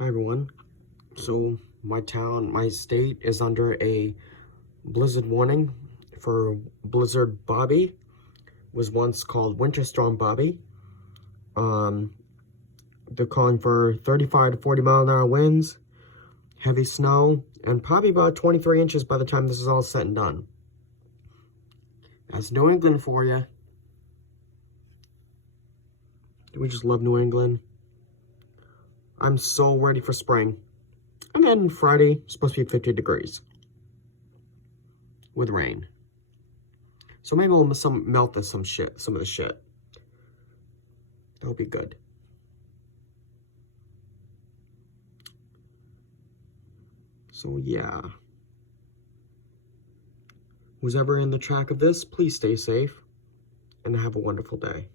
Hi everyone. So my state is under a blizzard warning for Blizzard Bobby. Was once called Winter Storm Bobby. They're calling for 35 to 40 mile an hour winds, heavy snow, and probably about 23 inches by the time this is all said and done. That's New England for you. We just love New England. I'm so ready for spring. And then Friday, supposed to be 50 degrees. With rain. So maybe we'll melt some of the shit. That'll be good. So yeah. Who's ever in the track of this, please stay safe and have a wonderful day.